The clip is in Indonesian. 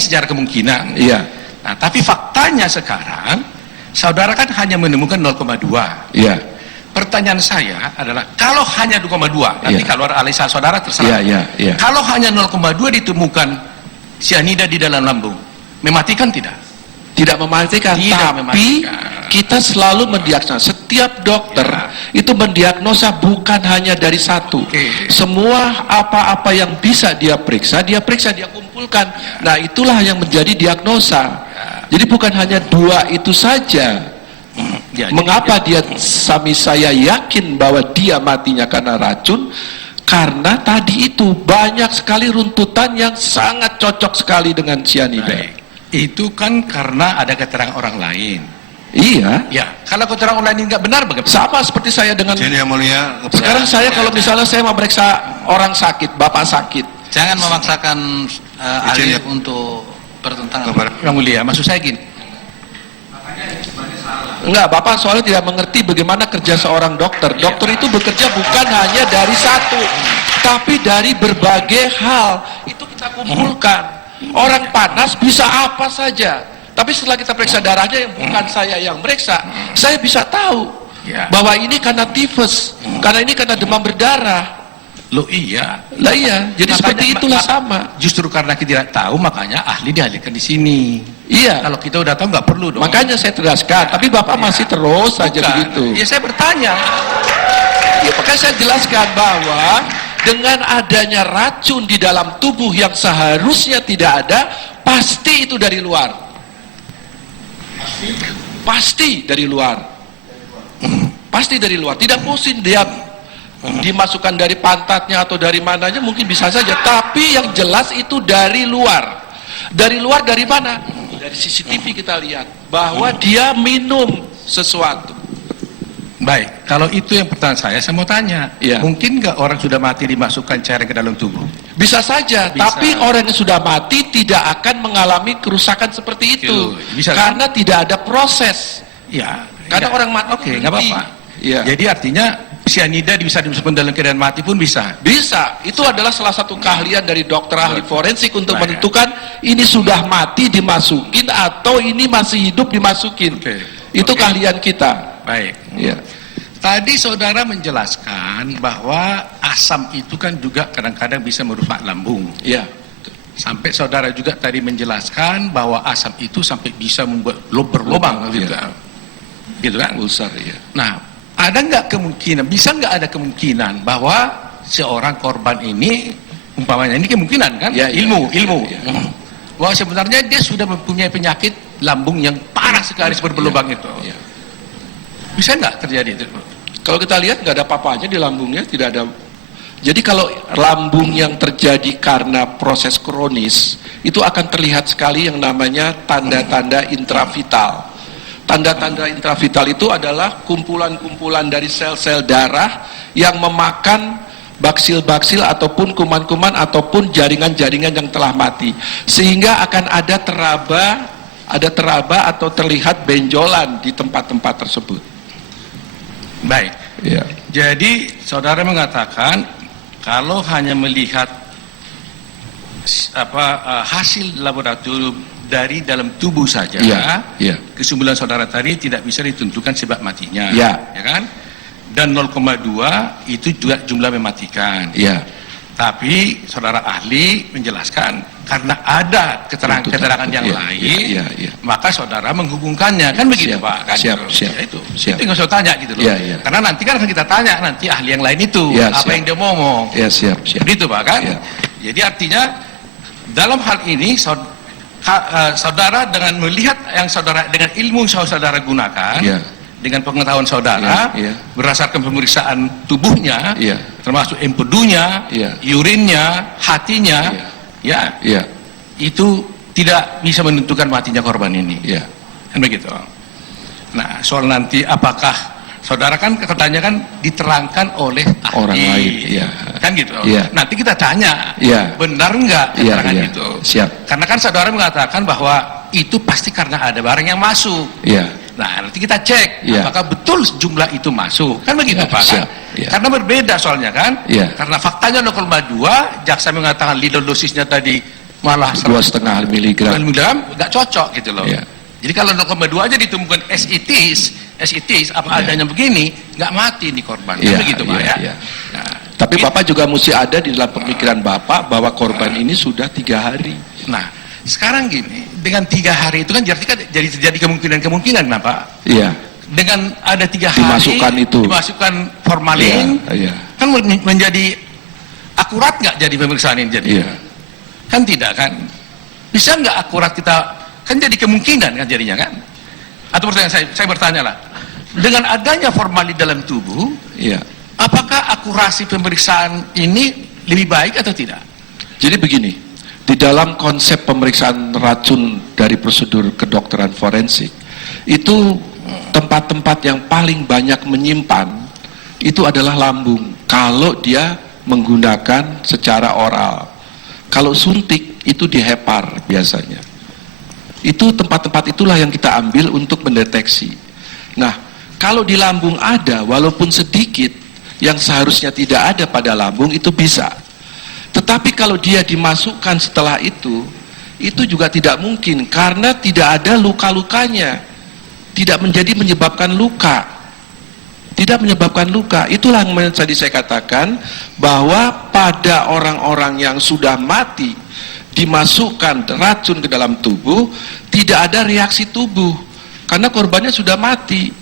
secara kemungkinan. Iya. Nah, tapi faktanya sekarang saudara kan hanya menemukan 0,2. Iya. Pertanyaan saya adalah kalau hanya 2,2, nanti kalau analisa saudara terserah. Iya. Kalau hanya 0,2 ditemukan sianida di dalam lambung, mematikan tidak? Tidak mematikan, Tidak tapi mematikan. kita selalu mendiagnosa. Setiap dokter itu mendiagnosa bukan hanya dari satu. Semua apa-apa yang bisa dia periksa, dia kumpulkan. Nah, itulah yang menjadi diagnosa. Jadi bukan hanya dua itu saja. Mengapa dia saya yakin bahwa dia matinya karena racun? Karena tadi itu banyak sekali runtutan yang sangat cocok sekali dengan cyanida. Itu kan karena ada keterangan orang lain. Iya. Ya, kalau keterangan orang lain nggak benar bagaimana? Sama seperti saya dengan. Yang mulia. Sekarang saya kalau misalnya saya memeriksa orang sakit, bapak sakit. Jangan memaksakan ahli untuk bertentangan. Yang mulia, maksud saya gini. Enggak, bapak soalnya tidak mengerti bagaimana kerja seorang dokter. Dokter itu bekerja bukan hanya dari satu, tapi dari berbagai hal. Itu kita kumpulkan. Orang panas bisa apa saja, tapi setelah kita periksa darahnya yang bukan saya yang meriksa, saya bisa tahu bahwa ini karena tifus, karena ini karena demam berdarah. Loh iya. Lah iya, jadi seperti itulah sama. Justru karena kita tidak tahu, makanya ahli dihadirkan di sini. Iya. Kalau kita udah tahu nggak perlu dong. Makanya saya tegaskan, tapi bapak masih terus saja begitu. Ya saya bertanya. Ya makanya saya jelaskan bahwa dengan adanya racun di dalam tubuh yang seharusnya tidak ada, pasti itu dari luar. Pasti dari luar. Pasti dari luar. Tidak mungkin dia dimasukkan dari pantatnya atau dari mananya, mungkin bisa saja. Tapi yang jelas itu dari luar. Dari luar dari mana? Dari CCTV kita lihat bahwa dia minum sesuatu. Baik, kalau itu yang pertanyaan saya mau tanya, mungkin nggak orang sudah mati dimasukkan cairan ke dalam tubuh? Bisa saja, tapi orang yang sudah mati tidak akan mengalami kerusakan seperti itu, karena tidak ada proses. Ya, karena orang mati. Oke, nggak apa-apa. Ya. Jadi artinya cyanida bisa dimasukkan dalam keadaan mati pun bisa. Bisa, itu adalah salah satu keahlian dari dokter ahli forensik untuk menentukan ini sudah mati dimasukin atau ini masih hidup dimasukin. Itu keahlian kita. Baik. Ya. Tadi saudara menjelaskan bahwa asam itu kan juga kadang-kadang bisa merusak lambung. Ya. Sampai saudara juga tadi menjelaskan bahwa asam itu sampai bisa membuat berlubang gitu. Gitu kan? Ulcer, ya. Nah, ada nggak kemungkinan, bisa nggak ada kemungkinan bahwa seorang korban ini, umpamanya ini kemungkinan kan? Ilmu. Bahwa sebenarnya dia sudah mempunyai penyakit lambung yang parah sekali seperti berlubang itu. Bisa nggak terjadi itu? Kalau kita lihat nggak ada apa-apa aja di lambungnya, tidak ada. Jadi kalau lambung yang terjadi karena proses kronis, itu akan terlihat sekali yang namanya tanda-tanda intravital. Tanda-tanda intravital itu adalah kumpulan-kumpulan dari sel-sel darah yang memakan baksil-baksil ataupun kuman-kuman ataupun jaringan-jaringan yang telah mati. Sehingga akan ada teraba atau terlihat benjolan di tempat-tempat tersebut. Baik. Ya. Jadi saudara mengatakan kalau hanya melihat hasil laboratorium dari dalam tubuh saja, kesimpulan saudara tadi tidak bisa ditentukan sebab matinya, ya kan? Dan 0,2 itu juga jumlah mematikan. Tapi saudara ahli menjelaskan karena ada keterangan yang lain, maka saudara menghubungkannya, kan begitu Pak? Kan? Siap. Itu nggak usah tanya gitu loh. Karena nanti kan akan kita tanya nanti ahli yang lain itu apa yang dia ngomong. Siap. Begitu Pak kan? Jadi artinya dalam hal ini saudara dengan melihat yang saudara dengan ilmu yang saudara gunakan. Dengan pengetahuan saudara, berdasarkan pemeriksaan tubuhnya, termasuk empedunya, urinnya, hatinya, itu tidak bisa menentukan matinya korban ini. Kan begitu. Nah, soal nanti apakah saudara kan katanya kan diterangkan oleh ahli, orang lain, kan gitu. Nanti kita tanya, benar nggak keterangan itu? Karena kan saudara mengatakan bahwa itu pasti karena ada barang yang masuk. Nah, nanti kita cek apakah betul jumlah itu masuk. Kan begitu Pak kan? Karena berbeda soalnya kan? Karena faktanya 0,2, jaksa mengatakan lethal dosisnya tadi malah 2,5 miligram. nggak cocok gitu loh. Ya. Jadi kalau 0,2 aja ditemukan as it is apa adanya begini, nggak mati nih korban. Kan begitu Pak ya. Nah, tapi Bapak juga mesti ada di dalam pemikiran Bapak bahwa korban ini sudah 3 hari. Nah, sekarang gini, dengan 3 hari itu kan jadi terjadi kemungkinan Pak. Iya. Dengan ada 3 hari dimasukkan formalin, kan menjadi akurat nggak jadi pemeriksaan ini jadi? Iya. Kan tidak kan? Bisa nggak akurat kita? Kan jadi kemungkinan kan jadinya kan? Atau pertanyaan saya bertanya lah, dengan adanya formalin dalam tubuh, apakah akurasi pemeriksaan ini lebih baik atau tidak? Jadi begini, di dalam konsep pemeriksaan racun dari prosedur kedokteran forensik, itu tempat-tempat yang paling banyak menyimpan itu adalah lambung kalau dia menggunakan secara oral. Kalau suntik itu di hepar biasanya. Itu tempat-tempat itulah yang kita ambil untuk mendeteksi. Nah, kalau di lambung ada walaupun sedikit yang seharusnya tidak ada pada lambung itu bisa. Tetapi kalau dia dimasukkan setelah itu juga tidak mungkin karena tidak ada luka-lukanya. Tidak menyebabkan luka. Tidak menyebabkan luka. Itulah yang tadi saya katakan bahwa pada orang-orang yang sudah mati dimasukkan racun ke dalam tubuh tidak ada reaksi tubuh karena korbannya sudah mati.